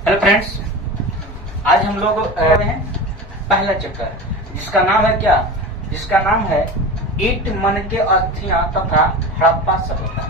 Hello friends, आज हम लोग हैं पहला चैप्टर जिसका नाम है क्या? जिसका नाम है ईंट मन के अस्थियां तथा हड़प्पा सभ्यता।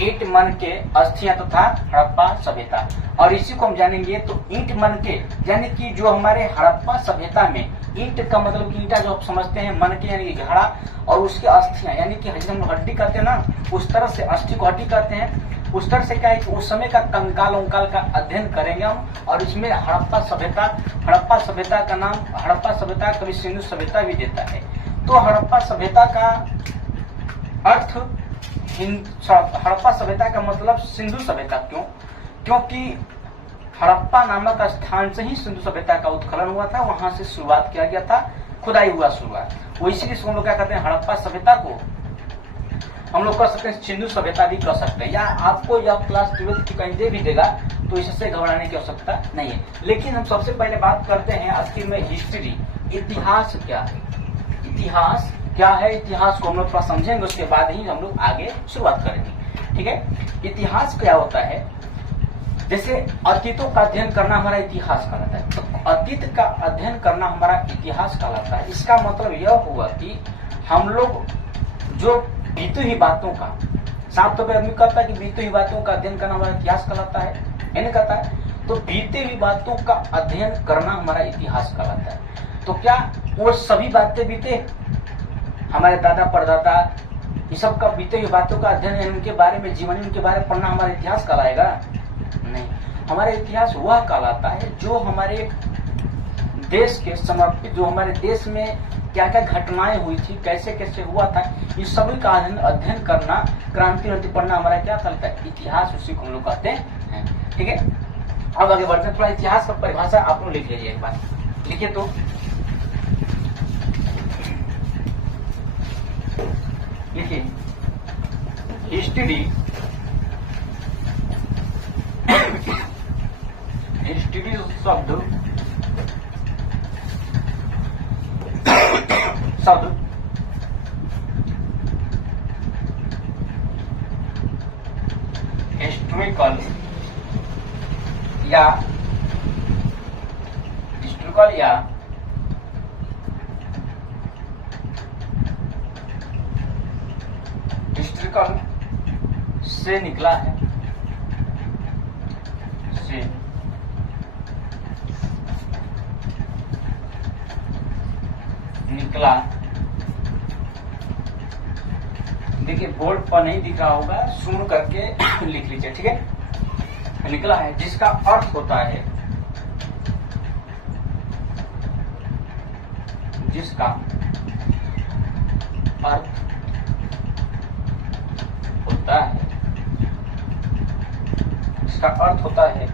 ईंट मन के अस्थियां तथा हड़प्पा सभ्यता। और इसी को हम जानेंगे। तो ईंट मन के यानी कि जो हमारे हड़प्पा सभ्यता में ईंट का मतलब कि ईंटा जो आप समझते हैं, मन के यानी कि घड़ा, और उसके अस्थियां यानी कि जिसे हम हड्डी कहते हैं ना, उस तरह से अस्थि को हड्डी कहते हैं। उस तरह से क्या है कि उस समय का कंकाल उंकाल का अध्ययन करेंगे हम। और इसमें हड़प्पा सभ्यता का नाम, हड़प्पा सभ्यता कभी सिंधु सभ्यता भी देता है। तो हड़प्पा सभ्यता का अर्थ, हड़प्पा सभ्यता का मतलब सिंधु सभ्यता। क्यों? क्योंकि हड़प्पा नामक स्थान से ही सिंधु सभ्यता का उत्खनन हुआ था, वहां से शुरुआत किया गया था, खुदाई हुआ शुरुआत। वो इसीलिए हम लोग क्या कहते हैं, हड़प्पा सभ्यता को हम लोग कर सकते हैं सिंधु सभ्यता भी कर सकते हैं। या आपको यह क्लास 12th की कहीं दे भी देगा तो इससे घबराने की आवश्यकता नहीं है। लेकिन हम सबसे पहले बात करते हैं आखिर में हिस्ट्री, इतिहास क्या है। इतिहास क्या है, इतिहास को हम लोग थोड़ा समझेंगे, उसके बाद ही हम लोग आगे शुरुआत करेंगे। ठीक है, इतिहास क्या होता है? जैसे अतीतों का अध्ययन करना हमारा इतिहास कहलाता है। तो अतीत का अध्ययन करना हमारा इतिहास कहलाता है। इसका मतलब यह हुआ कि हम लोग जो बीती हुई बातों का, साफ तौर पर आदमी कहता है कि बीती हुई बातों का अध्ययन करना हमारा इतिहास कहलाता है, नहीं कहता है? तो बीती हुई बातों का अध्ययन करना हमारा इतिहास कहलाता है। तो क्या वो सभी बातें बीते, हमारे दादा परदादा, ये सब का बीते हुई बातों का अध्ययन, उनके बारे में, जीवन उनके बारे में पढ़ना हमारा इतिहास कहलाएगा? नहीं, हमारा इतिहास वह कहलाता है जो हमारे देश के समर्पित, जो हमारे देश में क्या क्या घटनाएं हुई थी, कैसे कैसे हुआ था, इस सभी का अध्ययन करना, क्रांति पढ़ना हमारा क्या कहलाता है, इतिहास। उसी को हम लोग कहते हैं। ठीक है, अब आगे बढ़ते हैं। थोड़ा इतिहास का परिभाषा आप लोग लिख लीजिए एक बार, लिखिए। तो लिखिए, हिस्ट्री, हिस्ट्री शब्द हिस्टोरिकल या हिस्टोरिकल से निकला है, से निकला। देखिए बोर्ड पर नहीं दिख रहा होगा, सुन करके लिख लीजिए। ठीक है, निकला है जिसका अर्थ होता है, जिसका अर्थ होता है, इसका अर्थ होता है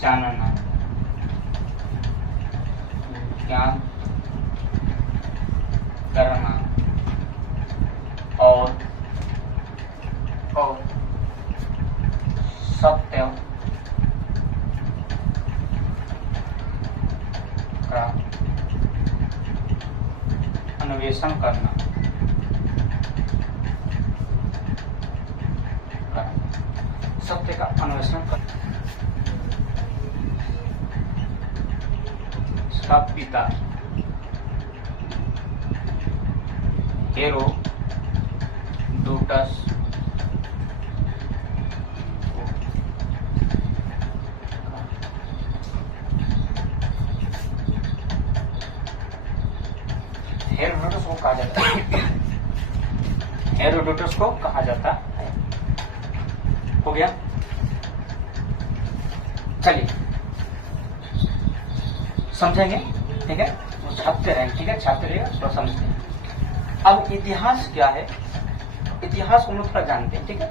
जानना, ज्ञान करना, और सत्य का अन्वेषण करना, सत्य का अन्वेषण करना। इसका पिता हेरोडोटस को कहा जाता है, हेरोडोटस को कहा जाता है। हो गया? चलिए समझेंगे। ठीक है, छापते रहेंगे। ठीक है, छापते रहिएगा, थोड़ा समझते हैं। अब इतिहास क्या है, इतिहास को हम लोग थोड़ा जानते हैं। ठीक है,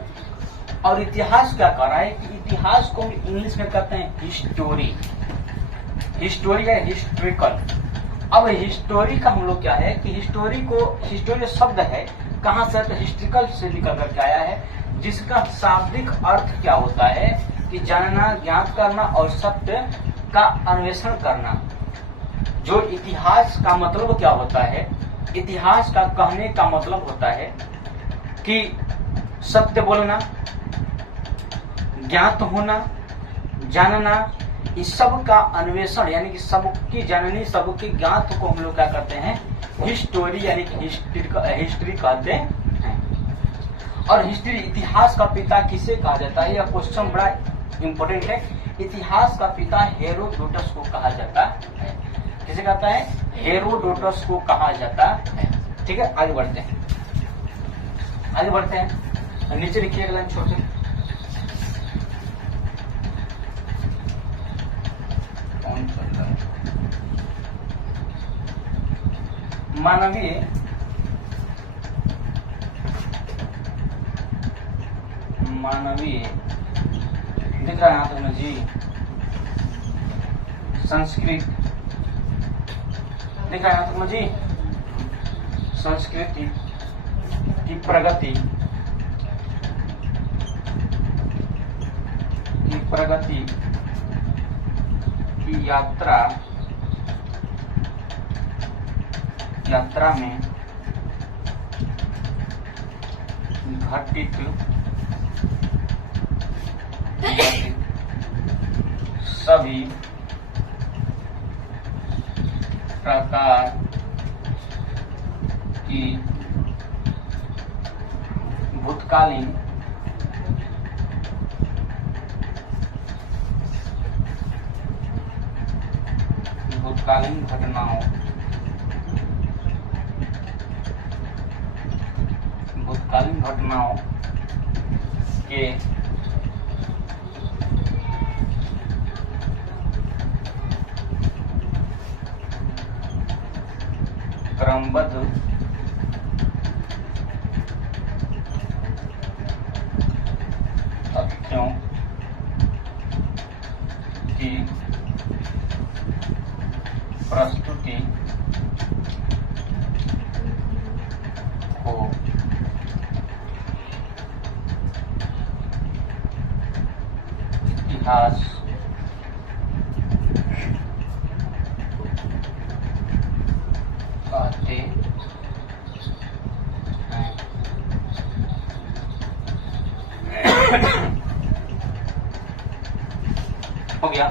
और इतिहास क्या कर रहा है कि इतिहास को हम इंग्लिश में कहते हैं हिस्टोरी, हिस्टोरी या हिस्ट्रिकल। अब हिस्टोरी का हम लोग क्या है कि हिस्टोरी को, हिस्टोरी शब्द है कहां से, तो हिस्ट्रिकल से निकल करके आया है, जिसका शाब्दिक अर्थ क्या होता है कि जानना, ज्ञात करना और सत्य का अन्वेषण करना। जो इतिहास का मतलब क्या होता है, इतिहास का कहने का मतलब होता है कि सत्य बोलना, ज्ञात होना, जानना, इस सब का अन्वेषण यानी कि सबकी जननी सबकी ज्ञात को हम लोग क्या करते हैं, हिस्टोरी यानी कि हिस्ट्री कहते हैं। और हिस्ट्री, इतिहास का पिता किसे कहा जाता है, यह क्वेश्चन बड़ा इंपॉर्टेंट है। इतिहास का पिता हेरोडोटस को कहा जाता है। किसे कहता है, हेरोडोटस को कहा जाता है। ठीक है, आगे बढ़ते हैं, आगे बढ़ते हैं। नीचे लिखिए अगला छोटे, मानवीय दिख रहा है यहाँ तक जी, संस्कृत दिख रहा है यहाँ तक जी, संस्कृति की प्रगति की यात्रा में घटित सभी प्रकार की भूतकालीन घटनाओं के क्रमबद्ध तथ्यों की प्रस्तुति को इतिहास कहते हैं। हो गया।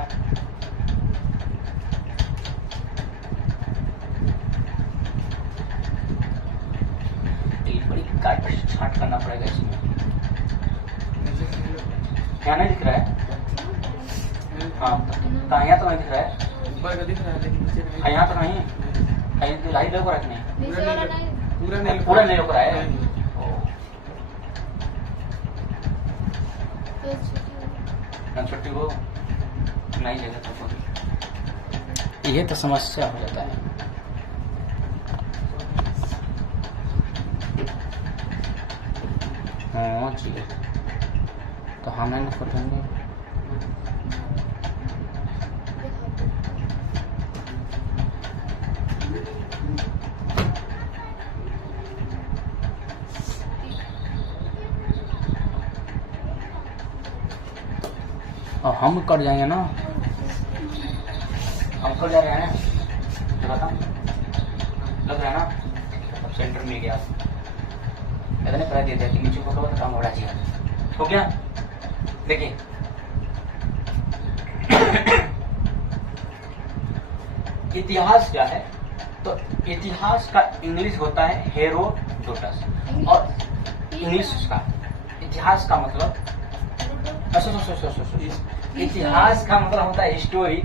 बड़ी काट छाट करना पड़ेगा इसमें। क्या नहीं दिख रहा है? हाँ, कहाँ यहाँ तो नहीं दिख रहा है, ऊपर का दिख रहा है लेकिन नीचे नहीं। यहाँ तो नहीं, कहीं तो लाइट लग रहा है कि नहीं? पूरा नहीं लग रहा है। छुट्टी को नहीं लेगा तो ये तो समस्या हो जाता है। हाँ ठीक है, तो हम नहीं फटेंगे। और हम कर जाएंगे ना, हम कर जा रहे हैं तो बता लग रहा है ना। अब सेंटर में गया इतने कह दिया था कि नीचे को तो काम हो रहा है। हो गया। देखिए इतिहास क्या है, तो इतिहास का इंग्लिश होता है हेरोडोटस, और इंग्लिश का इतिहास का मतलब इतिहास का मतलब होता है हिस्टोरी,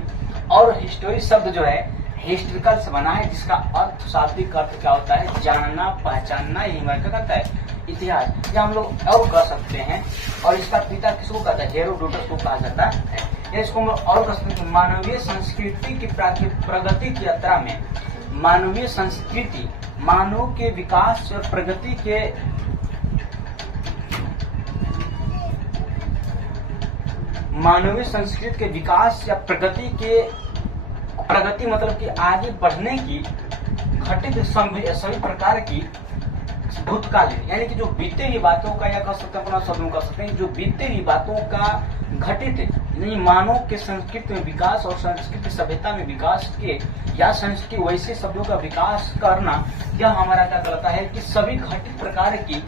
और हिस्टोरी शब्द जो है हिस्ट्रिकल से बना है, जिसका अर्थ शाब्दिक अर्थ क्या होता है, जानना पहचानना, यही वर्ग करता है इतिहास। या हम लोग और कह सकते हैं, और इसका पिता किसको कहता है, हेरोडोटस को कहा जाता है। इसको हम और कह सकते हैं मानवीय संस्कृति की प्रगति की यात्रा में, मानवीय संस्कृति मानव के विकास और प्रगति के मानवीय संस्कृति के विकास या प्रगति मतलब कि आगे बढ़ने की घटित सभी प्रकार की भूतकालीन यानी कि जो बीते हुई बातों का, या कह सकते हैं अपना शब्दों कह सकते हैं जो बीते हुई बातों का घटित यानी मानव के संस्कृति में विकास और संस्कृति सभ्यता में विकास के, या संस्कृति वैसे शब्दों का विकास करना, यह हमारा क्या कहलाता है कि सभी घटित प्रकार की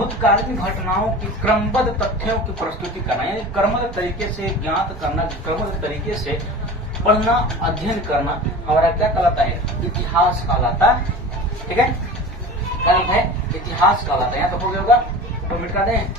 भूतकालीन घटनाओं की क्रमबद्ध तथ्यों की प्रस्तुति करना, यानी क्रमबद्ध तरीके से ज्ञात करना, क्रमबद्ध तरीके से पढ़ना, अध्ययन करना हमारा क्या कहलाता है? इतिहास कहलाता है। ठीक है, क्या नाम है? इतिहास कहलाता है। यहाँ तो हो गया होगा, तो मिटा दें।